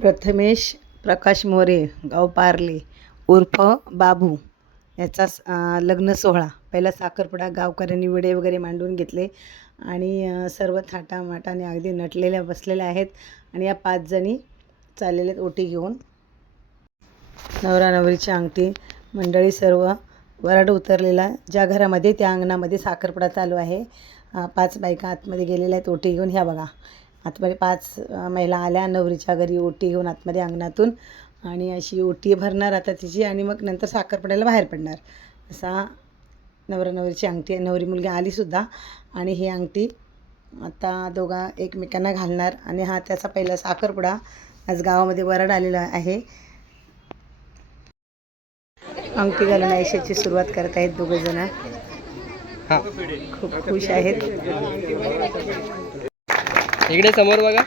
प्रथमेश प्रकाश मोरे गाव पार्ले उर्फ बाबू याचा लग्न सोहळा. पहिला साखरपुडा गावकऱ्यांनी विडे वगैरे मांडून घेतले आणि सर्व थाटामाटाने अगदी नटलेल्या बसलेल्या आहेत आणि या 5 जणी चाललेल्या आहेत ओटी घेऊन. नवरा नवरीची अंगठी मंडळी सर्व वराड उतरलेला ज्या घरामध्ये त्या अंगणामध्ये साखरपुडा चालू आहे. 5 बायका आतमध्ये गेलेल्या आहेत ओटी घेऊन. ह्या बघा आतमध्ये 5 महिला आल्या नवरीच्या घरी ओटी घेऊन आतमध्ये अंगणातून आणि अशी ओटी भरणार आता तिची आणि मग नंतर साखरपुड्याला बाहेर पडणार. असा नवरा नवरीची अंगठी आहे. नवरी मुलगी आलीसुद्धा आणि ही अंगठी आता दोघा एकमेकांना घालणार आणि हा त्याचा पहिला साखरपुडा. आज गावामध्ये वराड आलेला आहे. अंगठी घालून आयुष्याची सुरुवात करत आहेत दोघंजण. खूप खुश आहेत. इकडे समोर बघा.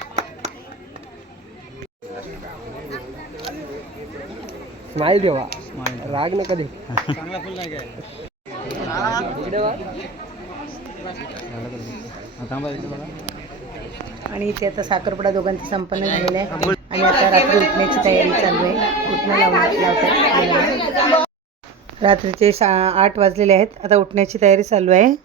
स्माइल देवा, राग नका दे. आणि इथे आता साखरपुडा दोघांचा संपन्न झालेला आहे आणि आता रात्री उठण्याची तयारी चालू आहे. उठणं लावतात. रात्रीचे 8 वाजलेले आहेत. आता उठण्याची तयारी चालू आहे.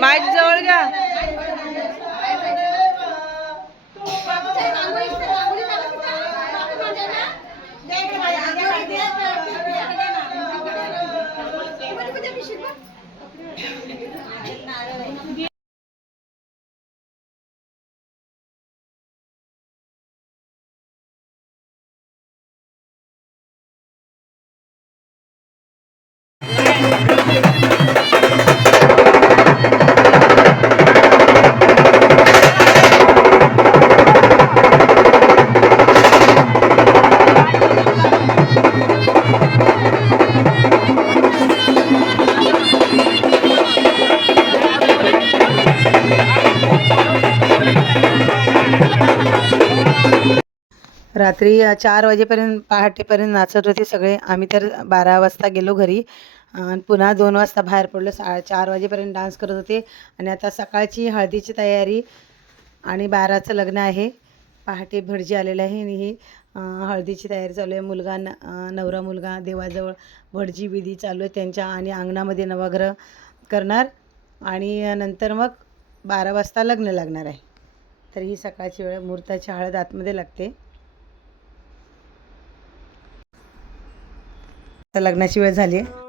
माईक जवळ घ्या. रात्री 4 वाजेपर्यंत पहाटेपर्यंत नाचत होते सगळे. आम्ही तर 12 वाजता गेलो घरी आणि पुन्हा 2 वाजता बाहेर पडलो. 4 वाजेपर्यंत डान्स करत होते. आणि आता सकाळची हळदीची तयारी आणि 12चं लग्न आहे. पहाटे भटजी आलेलं आहे आणि ही हळदीची तयारी चालू आहे. मुलगा नवरा मुलगा देवाजवळ भटजी विधी चालू आहे त्यांच्या आणि अंगणामध्ये नवग्रह करणार आणि नंतर मग 12 वाजता लग्न लागणार आहे. तर ही सकाळची वेळ. मुहूर्ताची हळद आतमध्ये लागते. तर लग्नाची वेळ झाली आहे.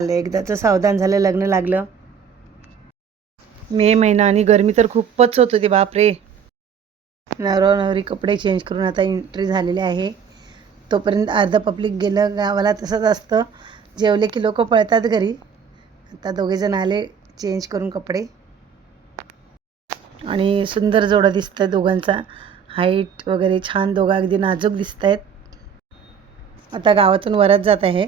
एकदाचं सावधान झालं. लग्न लागलं. मे महिना आणि गरमी तर खूपच होत होती बापरे. नवरा नवरी कपडे चेंज करून आता एंट्री झालेली आहे. तोपर्यंत अर्ध पब्लिक गेलं गावाला. तसंच असतं, जेवले की लोक पळतात घरी. आता दोघेजण आले चेंज करून कपडे आणि सुंदर जोडा दिसत आहे दोघांचा. हाईट वगैरे छान. दोघं अगदी नाजूक दिसत आहेत. आता गावातून वरात जात आहे.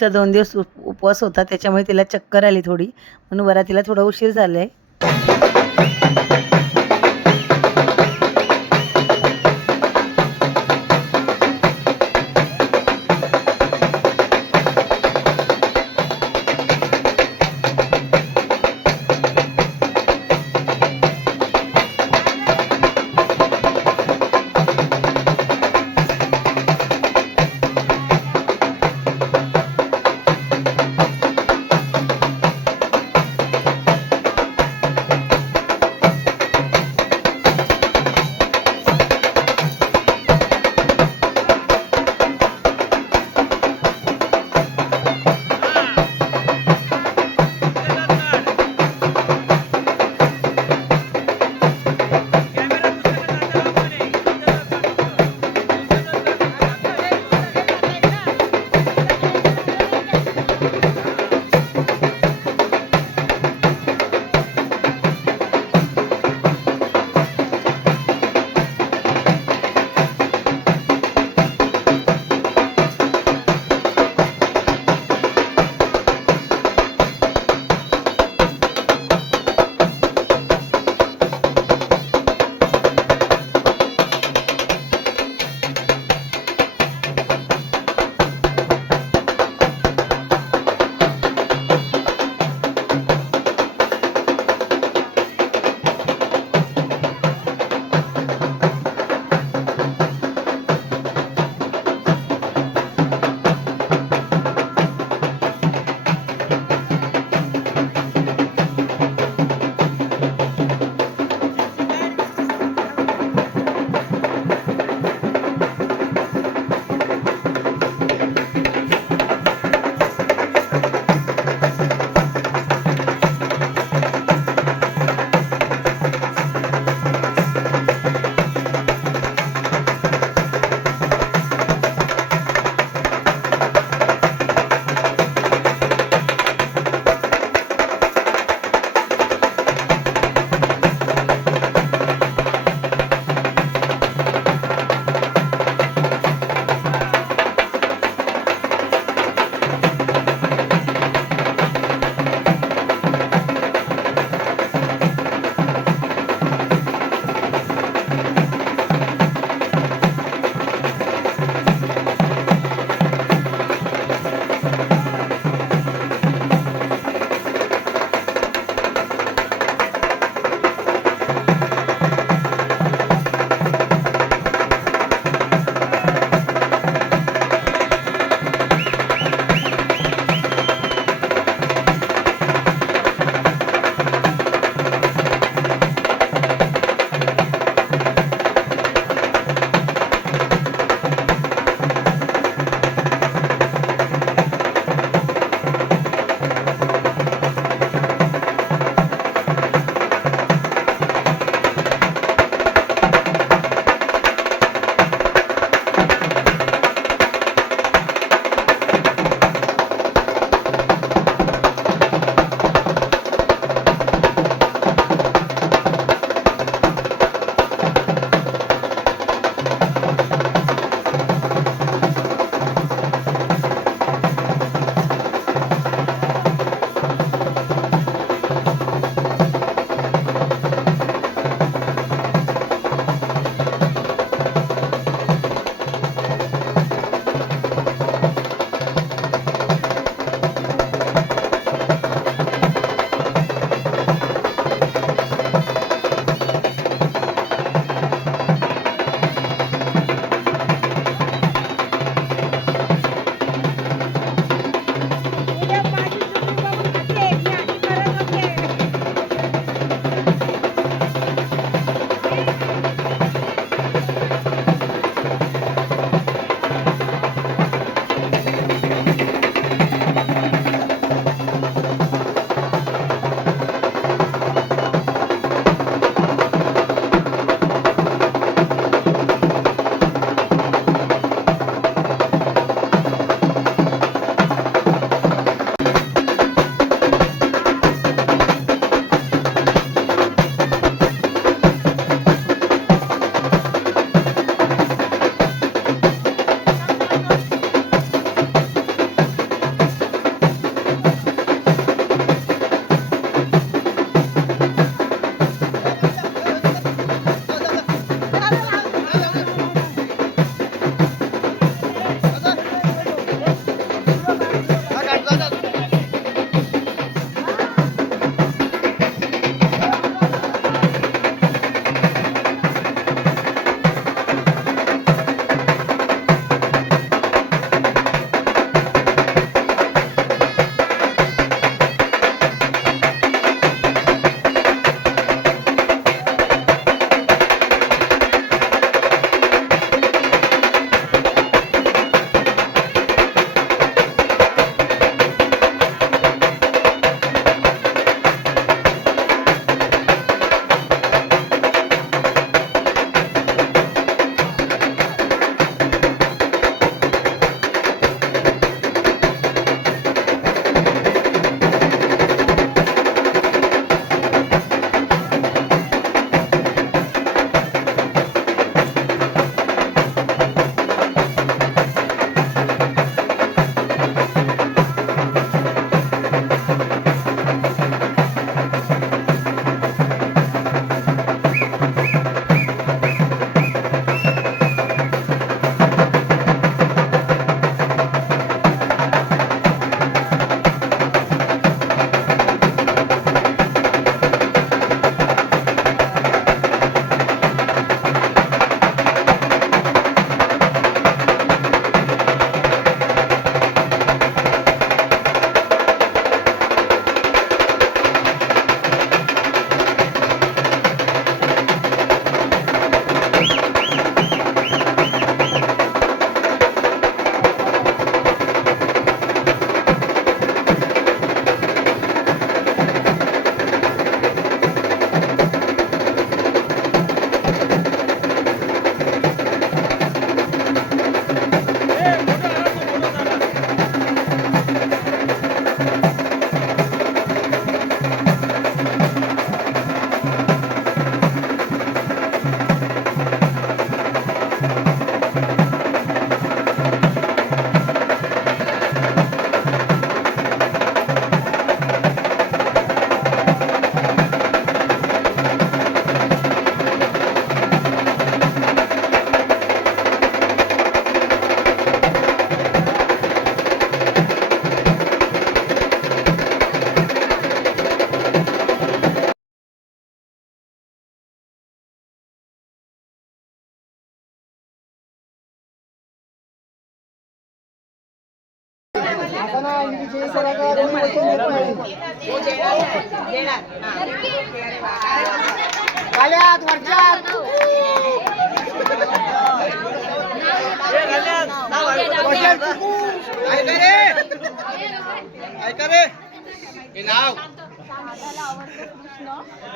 वरातीचा 2 दिवस उपवास होता, त्याच्यामुळे तिला चक्कर आली थोडी, म्हणून वरातीला थोडा उशीर झाला आहे.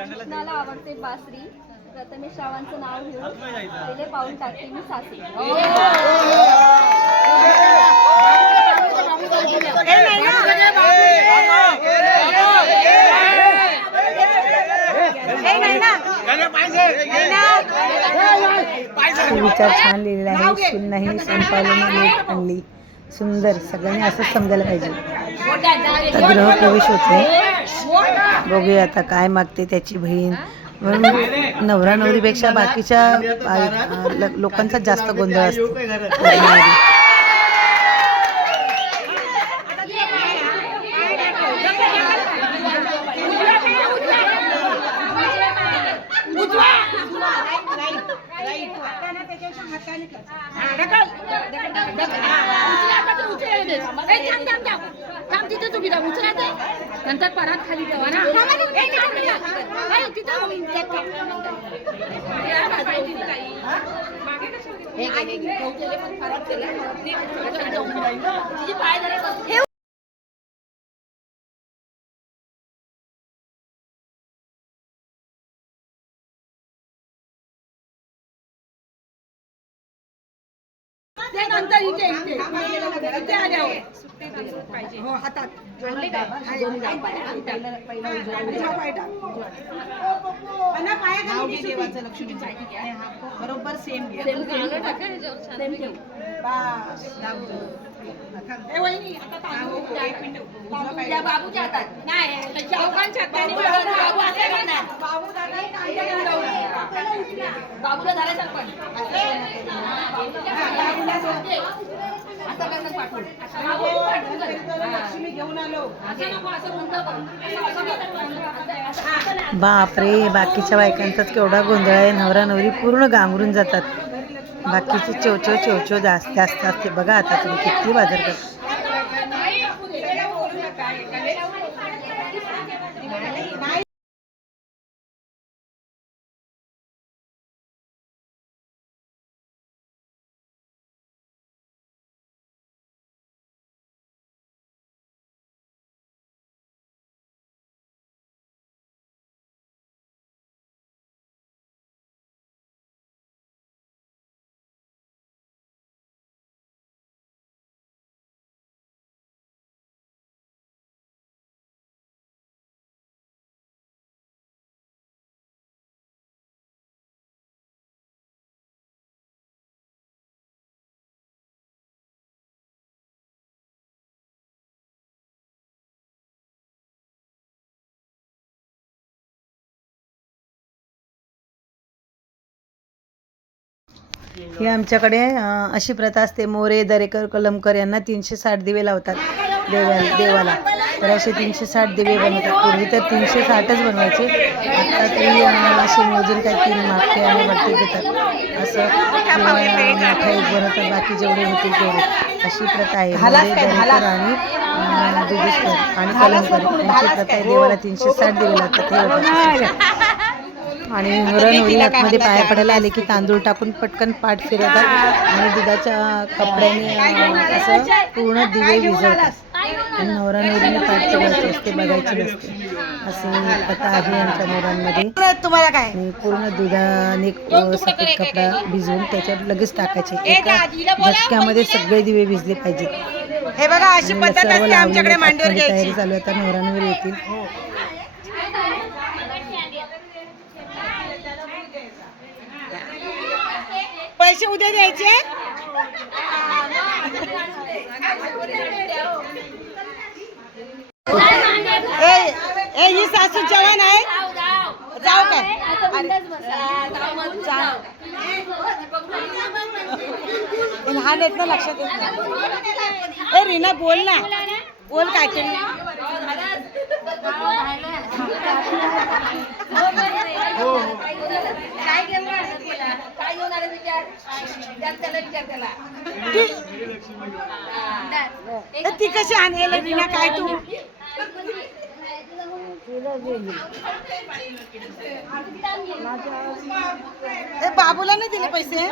कृष्णाला आवडते बासरी. प्रथमेश रावांचं नाव घेऊन पहिले पाऊल टाकते मी सासरी. विचार छान लिहिलेला आहे. सून नाही सोनपावलीने लेक आणली सुंदर. सगळ्यांनी असंच समजायला पाहिजे. गृहप्रवेश होते. बघूया आता काय मागते त्याची बहीण. म्हणून नवरा नवरीपेक्षा बाकीच्या लोकांचा जास्त गोंधळ असतो. नंतर परत खाली जावा ना. नंतर इथे इथे आल्यावर हो हातात बरोबर सेम बाबूच्या हातात नाही बाबूला धरायचं पण बापरे, बाकीच्या बायकांचाच केवढा गोंधळ आहे. नवरा नवरी पूर्ण गांगरून जातात. बाकीचे चोचो जास्त असते. बघा आता तुम्ही किती बाजार करता. ही आमच्याकडे अशी प्रथा असते. मोरे, दरेकर, कलमकर यांना 360 दिवे लावतात देवाला. तर असे 360 दिवे बनवतात. पूर्वी तर 360च बनवायचे. आता तरी असे मोजून काही 3 मागते आणि वरती घेतात. असं मोठा एक बनवतात. बाकी जेवढे होतील तेवढे. अशी प्रथा आहे. मोरे, दरेकर आणि दुधेश्वर आणि कलमकर यांची प्रथा आहे. देवाला 360 दिवे लावतात. आणि नवरी आतमध्ये पाया पडायला आले की तांदूळ टाकून पटकन पाठ फिरवतात आणि दुधाच्या कपड्याने असं पूर्ण दिवे विझवतात. आणि नवरा नवरीने पाठ करायची असते, बघायची नसते. असे कथा आहे आमच्या मोरांमध्ये. तुम्हाला काय पूर्ण दुधाने सफेद कपडा भिजवून त्याच्यात लगेच टाकायचे. एका झटक्यामध्ये सगळे दिवे भिजले पाहिजेत. हे बघा अशी पद्धत असते आमच्याकडे मांडीवर घ्यायची. तयारी चालू आहे, आता नवरा नवरी येतील. पैसे उद्या द्यायचे. ही सासू जवान आहे. जाऊ काय लहान आहेत ना, लक्षात येत नाही. ए रीना बोल ना, बोल काय केलं. ती कशी आणेल रीना काय तू. बाबूला नाही दिले पैसे.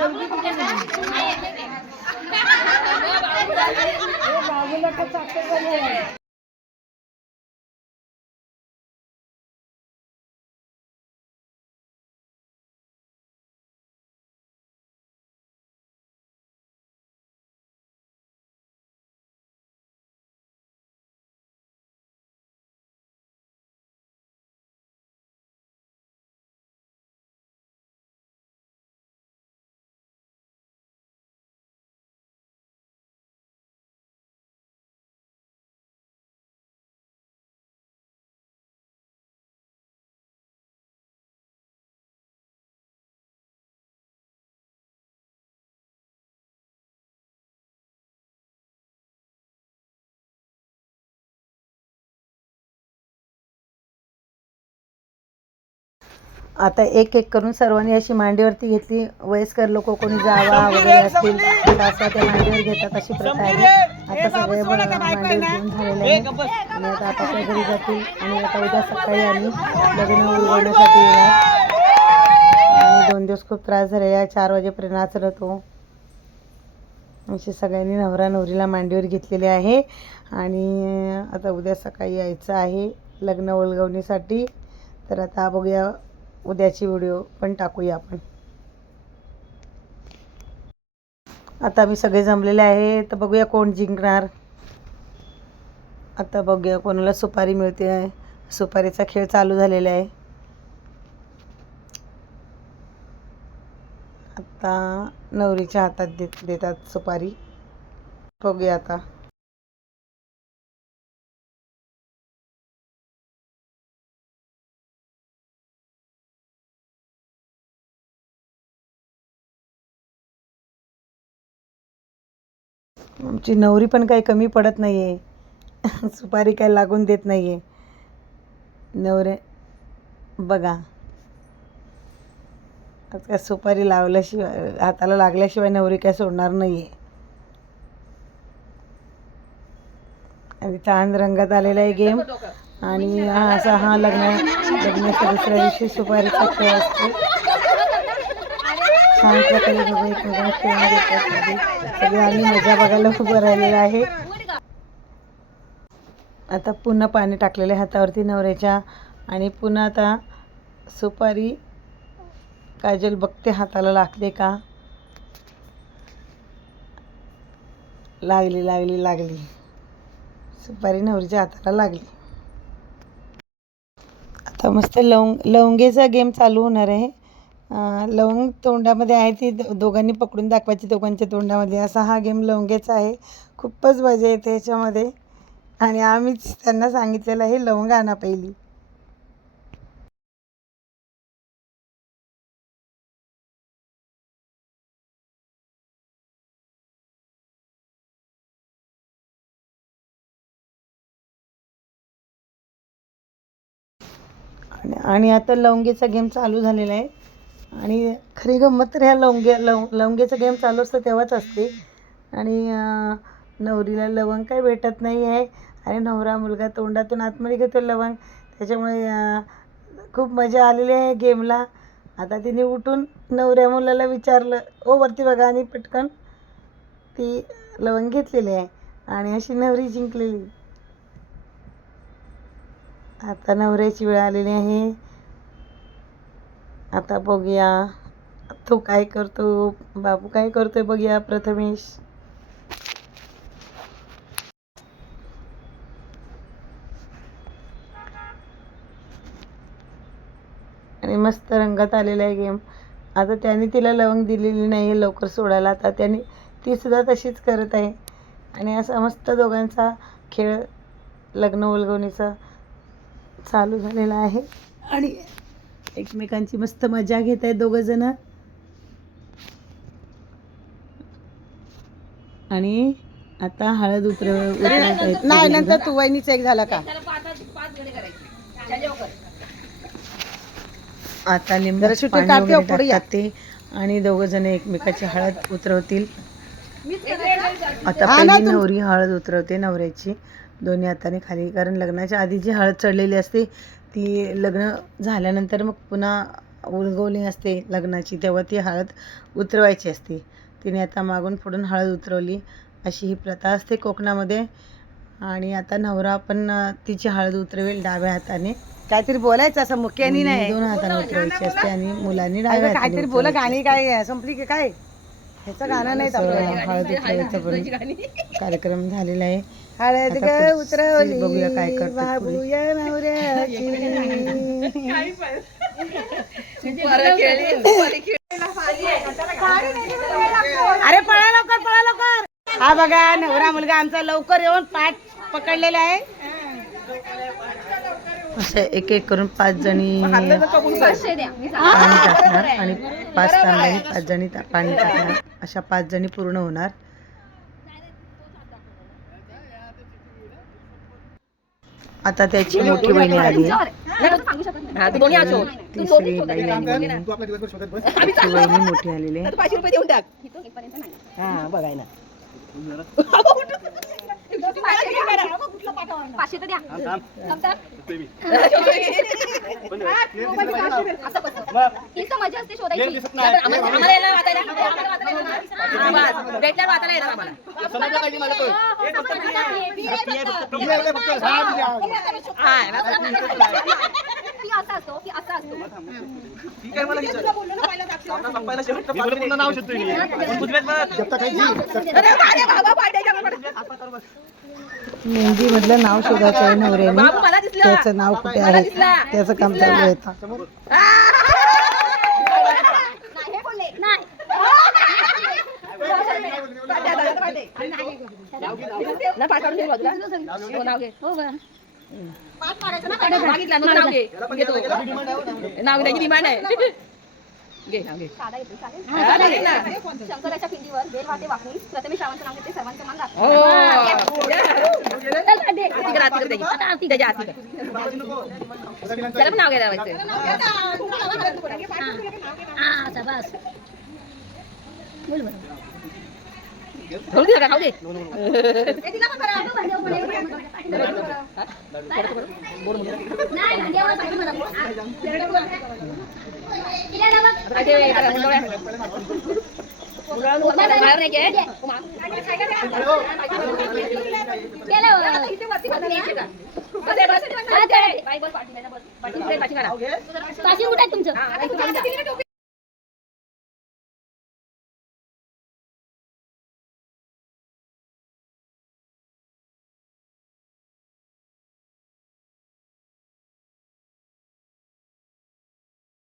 आता एक एक करून सर्वांनी अशी मांडीवरती घेतली. वयस्कर लोक कोणी जावा वगैरे असतील असं त्या मांडीवर घेतात, अशी प्रथा आहे. आता सगळे मांडीवर घेऊन झालेले आहे आणि आता आपापल्या घरी जातील. आणि आता उद्या सकाळी आम्ही लग्न उलगडण्यासाठी येणार. आणि 2 दिवस खूप त्रास झालेला. 4 वाजेपर्यंत नाचत होतो. असे सगळ्यांनी नवरा नवरीला मांडीवर घेतलेले आहे. आणि आता उद्या सकाळी यायचं आहे लग्न उलगवणीसाठी. तर आता बघूया उद्याची व्हिडिओ पण टाकूया आपण. आता आम्ही सगळे जमलेले आहे, तर बघूया कोण जिंकणार. आता बघूया कोणाला सुपारी मिळते आहे. सुपारीचा खेळ चालू झालेला आहे. आता नवरीच्या हातात देतात सुपारी. बघूया आता. आमची नवरी पण काही कमी पडत नाही आहे. सुपारी काय लागून देत नाही आहे. नवरे बघा आता सुपारी लावल्याशिवाय, हाताला लागल्याशिवाय नवरी काय सोडणार नाही आहे. आणि छान रंगात आलेला आहे गेम. आणि हा लग्नाच्या दुसऱ्या दिवशी सुपारीचा खेळ असतो. छान प्रकारे एकमेकांना खेळून देतात. सगळे आम्ही मजा बघायला उभं राहिलेलं आहे. आता पुन्हा पाणी टाकलेलं आहे हातावरती नवऱ्याच्या. आणि पुन्हा आता सुपारी काजल बघते हाताला लागते का. लागली. सुपारी नवरीच्या हाताला लागली. आता मस्त लवंगेचा गेम चालू होणार आहे. लवंग तोंडामध्ये आहे, ती दोघांनी पकडून दाखवायची दोघांच्या तोंडामध्ये. असा हा गेम लवंगेचा आहे. खूपच मजा येते ह्याच्यामध्ये. आणि आम्हीच त्यांना सांगितलेलं आहे लवंग आणा पहिली. आणि आता लवंगेचा गेम चालू झालेला आहे. आणि खरी गंमत तर ह्या लवंगेचा गेम चालू असतं तेव्हाच असते. आणि नवरीला लवंग काही भेटत नाही आहे. आणि नवरा मुलगा तोंडातून आतमध्ये घेतो लवंग. त्याच्यामुळे खूप मजा आलेली आहे गेमला. आता तिने उठून नवऱ्या मुलाला विचारलं, ओ वरती बघा, आणि पटकन ती लवंग घेतलेली आहे. आणि अशी नवरी जिंकलेली. आता नवऱ्याची वेळ आलेली आहे. आता बघूया तो काय करतो, बाबू काय करतोय बघूया प्रथमेश. आणि मस्त रंगात आलेला आहे गेम. आता त्याने तिला लवंग दिलेली नाही आहे लवकर सोडायला. आता त्याने ती सुद्धा तशीच करत आहे. आणि असा मस्त दोघांचा खेळ लग्न उलगवणीचा चालू झालेला आहे. आणि एकमेकांची मस्त मजा घेत आहेत दोघं जण. आणि आता हळद उतरवत आहेत. नाही नंतर तू वहिनीचा एक झाला का. आता लिंबू पाणी वगैरे टाकतात ते आणि दोघं जण एकमेकाची हळद उतरवतील. आता पहिली नवरी हळद उतरवते नवऱ्याची दोन्ही हाताने खाली, कारण लग्नाच्या आधी जी हळद चढलेली असते ती लग्न झाल्यानंतर मग पुन्हा उलगवली असते लग्नाची, तेव्हा ती हळद उतरवायची असते. तिने आता मागून पुढून हळद उतरवली. अशी ही प्रथा असते कोकणामध्ये. आणि आता नवरा पण तिची हळद उतरवेल डाव्या हाताने. काहीतरी बोलायचं असं मुख्यानी नाही, दोन हाताने उतरवायची असते आणि मुलांनी डाव्या हाताने काहीतरी बोला. गाणी काय संपली की काय, ह्याचं गाणं नाही. हळद उतरवायचा पण कार्यक्रम झालेला आहे. हळद उतरवली बघूया काय करतो. अरे पळा लवकर, पळा लवकर. हा बघा नवरा मुलगा आमचा लवकर येऊन पाठ पकडलेला आहे. असे एक एक करून 5 जणी पाणी टाकणार आणि 5 तांब्याने 5 जणी पाणी टाकणार. अशा 5 जणी पूर्ण होणार. आता त्याची मोठी बहिणी आली आहे. तिसरी बहिणी मोठी आलेली आहे. पाचशे तर द्या. तीच मजा असते शोधायची. असा असतो की असा असतो. मेहंदी मधलं नाव शोधायचं आहे नवऱ्याने. त्याचं नाव कुठे आहे त्याचं काम चालू आहे. शंकराच्या पिंडीवर बेल वाटे वाकून प्रथमेश श्रावणचं नाव घेते सर्वांचं मान राखते. त्याला पण नाव घ्यायला तुमचं